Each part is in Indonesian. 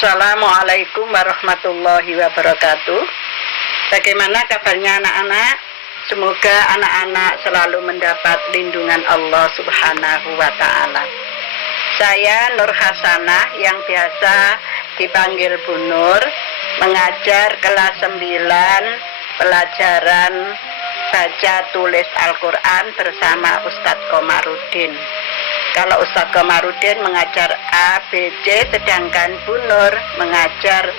Assalamualaikum warahmatullahi wabarakatuh. Bagaimana kabarnya anak-anak? Semoga anak-anak selalu mendapat lindungan Allah Subhanahu wa Ta'ala. Saya Nur Hasanah yang biasa dipanggil Bu Nur, mengajar kelas 9 pelajaran baca tulis Al-Quran bersama Ustadz Komarudin. Kalau Ustadz Komarudin mengajar A, B, C, sedangkan Bu Nur mengajar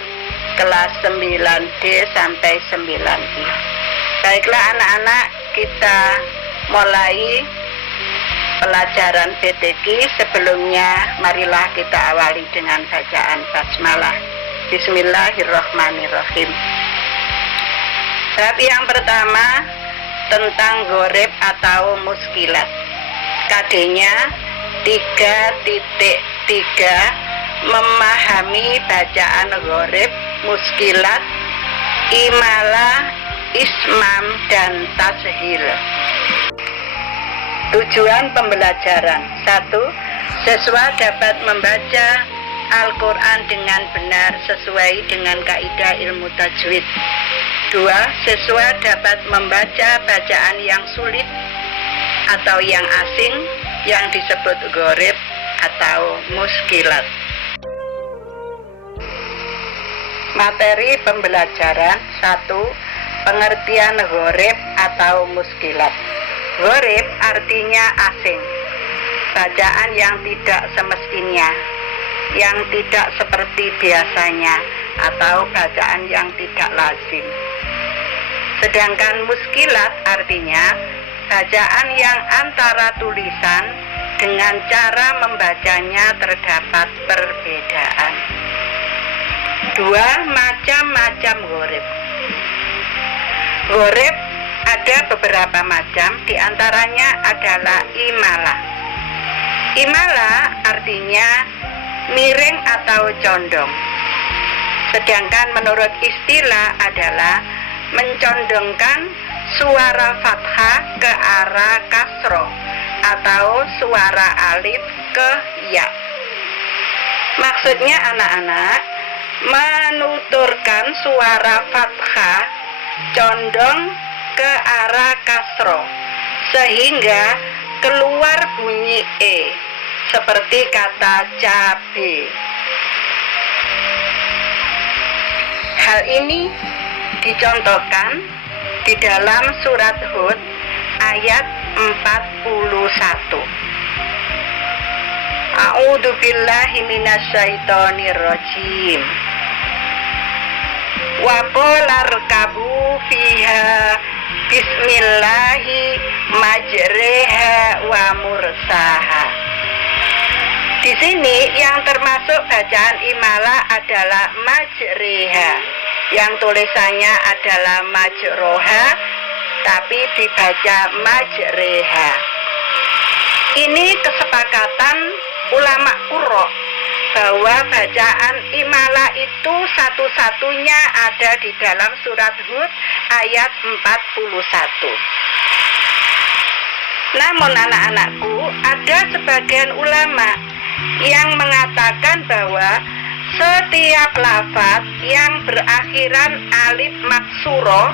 kelas 9D sampai 9I. Baiklah anak-anak, kita mulai pelajaran BTQ. Sebelumnya marilah kita awali dengan bacaan basmalah. Bismillahirrahmanirrahim. Bab yang pertama tentang goreb atau muskilat. KD-nya 3.3 memahami bacaan goreb, muskilat, imala, ismam, dan tashil. Tujuan pembelajaran: 1. Siswa dapat membaca Al-Quran dengan benar sesuai dengan kaidah ilmu tajwid. 2. Siswa dapat membaca bacaan yang sulit atau yang asing yang disebut goreb atau muskilat. Materi pembelajaran: 1. Pengertian goreb atau muskilat. Goreb artinya asing, bacaan yang tidak semestinya, yang tidak seperti biasanya, atau bacaan yang tidak lazim. Sedangkan muskilat artinya bacaan yang antara tulisan dengan cara membacanya terdapat perbedaan. 2. Macam-macam goreb. Goreb ada beberapa macam, diantaranya adalah imala. Imala artinya miring atau condong. Sedangkan menurut istilah adalah mencondongkan suara fathah ke arah kasroh atau suara alif ke ya. Maksudnya anak-anak menuturkan suara fathah condong ke arah kasroh sehingga keluar bunyi e, seperti kata cabe. Hal ini dicontohkan di dalam surat Hud ayat 41. A'udzu billahi minasyaitonir rajim. Wa qala rkabu fiha bismillahi majreha wa mursaha. Di sini yang termasuk bacaan imala adalah majreha, yang tulisannya adalah majroha tapi dibaca majreha. Ini kesepakatan ulama qurra bahwa bacaan imala itu satu-satunya ada di dalam surat Hud ayat 41. Namun anak-anakku, ada sebagian ulama yang mengatakan bahwa setiap lafaz yang berakhiran alif maksuro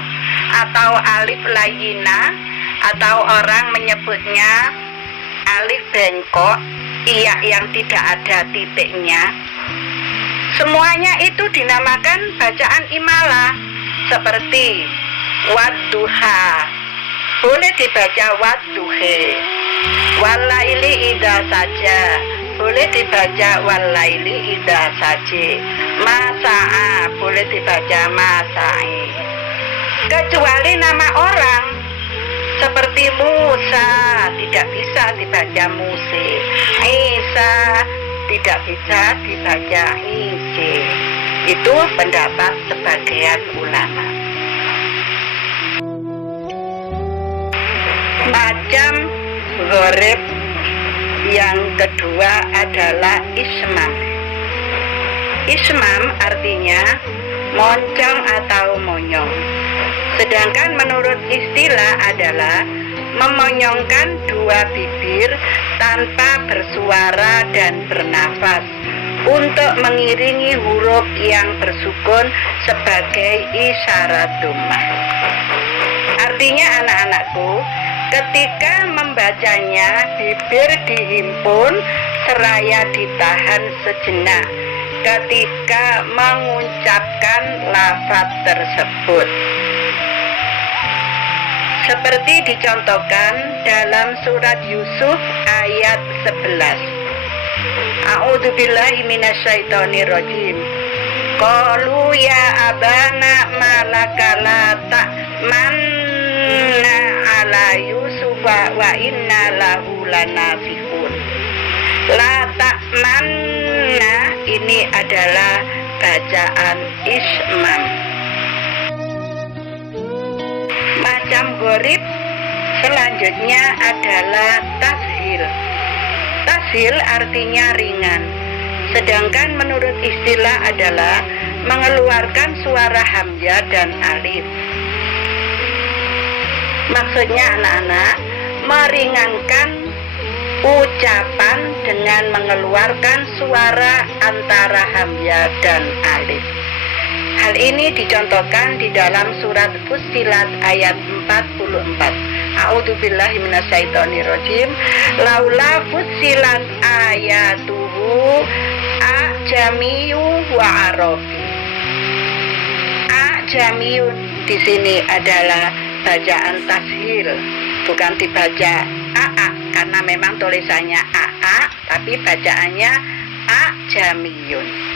atau alif layina, atau orang menyebutnya alif bengkok, iya yang tidak ada titiknya, semuanya itu dinamakan bacaan imala. Seperti wadduha, boleh dibaca wadduhe. Walaili idza saja, boleh dibaca walaili idza saje. Masa'a, boleh dibaca masai. Kecuali nama orang seperti Musa, tidak bisa dibaca Muse. Isa, tidak bisa dibaca Ise. Itu pendapat sebagian ulama. Macam goreb yang kedua adalah ismam. Ismam artinya moncong atau monyong. Sedangkan menurut istilah adalah memonyongkan dua bibir tanpa bersuara dan bernafas untuk mengiringi huruf yang bersukun sebagai isyarat dhammah. Artinya anak-anakku, ketika membacanya bibir dihimpun seraya ditahan sejenak ketika mengucapkan lafaz tersebut. Seperti dicontohkan dalam surat Yusuf ayat 11. A'udzubillahi minasyaitonirrajim. Qalu ya abana malaka la ta'manna ala Yusufa wa inna lahu lanasihun. La ta'manna ini adalah bacaan ismam. Macam gharib selanjutnya adalah tashil. Tashil artinya ringan, sedangkan menurut istilah adalah mengeluarkan suara hamzah dan alif. Maksudnya anak-anak, meringankan ucapan dengan mengeluarkan suara antara hamzah dan alif. Hal ini dicontohkan di dalam surat Fussilat ayat 44. A'udzubillahi minasyaitonirrajim. Laula fussilat ayatuhu a'jamiyu wa arabi. A'jamiyun di sini adalah bacaan tashil, bukan dibaca aa karena memang tulisannya aa, tapi bacaannya a'jamiyun.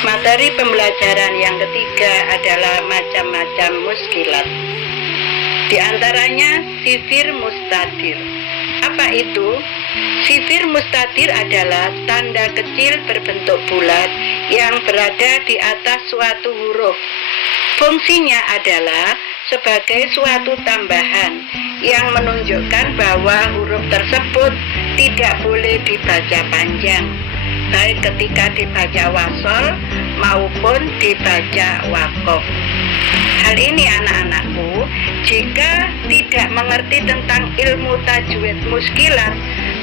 Materi pembelajaran yang ketiga adalah macam-macam muskilat. Di antaranya sifir mustatir. Apa itu? Sifir mustatir adalah tanda kecil berbentuk bulat yang berada di atas suatu huruf. Fungsinya adalah sebagai suatu tambahan yang menunjukkan bahwa huruf tersebut tidak boleh dibaca panjang, baik ketika dibaca wasol maupun dibaca waqaf. Hal ini anak-anakku, jika tidak mengerti tentang ilmu tajwid muskilat,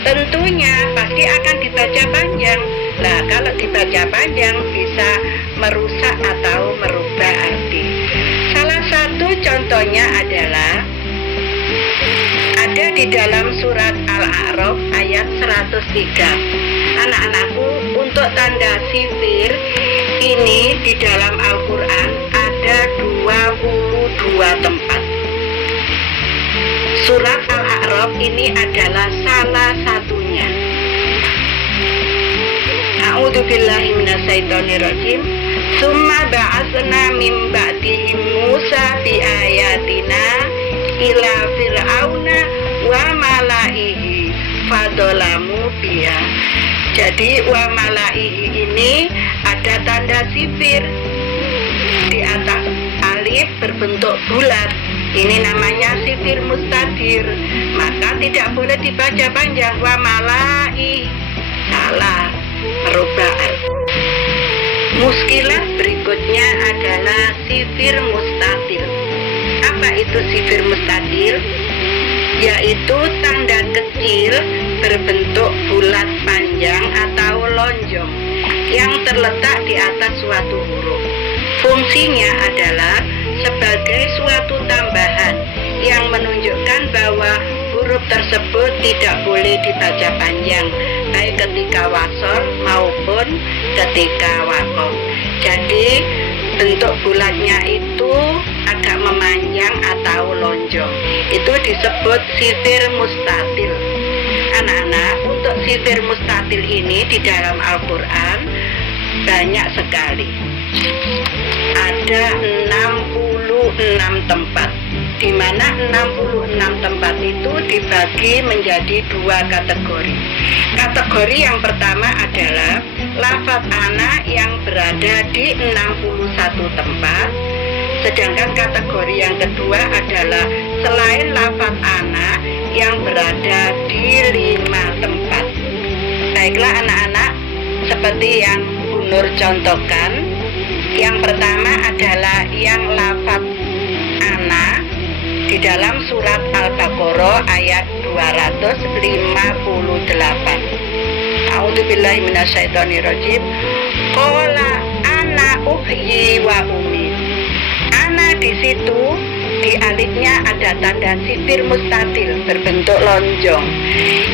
tentunya pasti akan dibaca panjang. Nah, kalau dibaca panjang bisa merusak atau merubah arti. Salah satu contohnya adalah ada di dalam surat Al-A'raf ayat 103. Anak-anakku, untuk tanda sifir ini di dalam Al-Quran ada 22 tempat. Surat Al-A'raf ini adalah salah satunya. A'udzubillahi minasyaitonirrajim. Summa ba'asna min ba'dihim Musa bi ayatina ila fir'auna wa malaihi fadolamu biha. Jadi wa malaihi ini ada tanda sifir di atas alif berbentuk bulat. Ini namanya sifir mustatir. Maka tidak boleh dibaca panjang wa malaihi. Salah, merubah arti. Muskilat berikutnya adalah sifir mustatir. Apa itu sifir mustatir? Yaitu tanda kecil berbentuk bulat panjang atau lonjong yang terletak di atas suatu huruf. Fungsinya adalah sebagai suatu tambahan yang menunjukkan bahwa huruf tersebut tidak boleh dibaca panjang, baik ketika wasol maupun ketika waqaf. Jadi bentuk bulatnya itu agak memanjang atau lonjong. Itu disebut sifir mustatil. Anak-anak, untuk sifir mustatil ini di dalam Al-Quran banyak sekali. Ada 66 tempat, di mana 66 tempat itu dibagi menjadi dua kategori. Kategori yang pertama adalah lafaz ana yang berada di 61 tempat. Sedangkan kategori yang kedua adalah selain lafaz ana yang berada di 5 tempat. Baiklah anak-anak, seperti yang Bu Nur contohkan, yang pertama adalah yang lafaz ana di dalam surat Al-Baqarah ayat 258. A'udzubillahi minasyaitonirrajim. Qala ana uhyi wa umit. Ana di situ di alifnya ada tanda sifir mustatil berbentuk lonjong.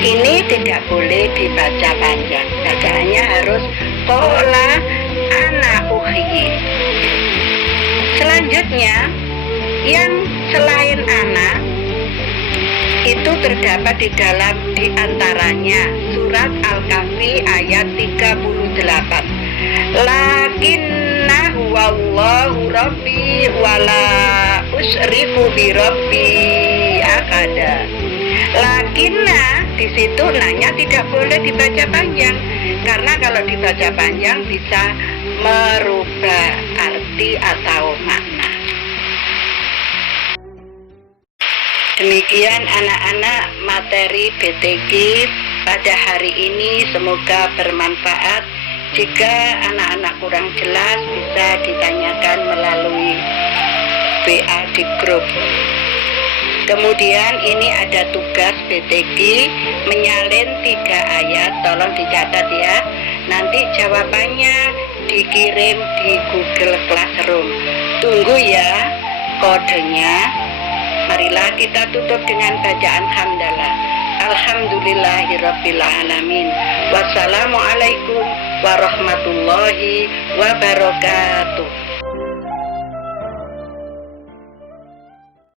Ini tidak boleh dibaca panjang. Bacaannya harus qala ana uhyi. Selanjutnya yang selain anak itu terdapat di antaranya surat Al-Kahfi ayat 38. Lakinna huwallahu rabbi wala usrifu bi rabbi akada. Lakinna di situ nanya tidak boleh dibaca panjang, karena kalau dibaca panjang bisa merubah arti atau makna. Demikian anak-anak materi BTG pada hari ini, semoga bermanfaat. Jika anak-anak kurang jelas bisa ditanyakan melalui WA di grup. Kemudian ini ada tugas BTG menyalin 3 ayat, tolong dicatat ya. Nanti jawabannya dikirim di Google Classroom. Tunggu ya kodenya. Marilah kita tutup dengan bacaan hamdalah. Alhamdulillahirrabbilalamin. Wassalamualaikum warahmatullahi wabarakatuh.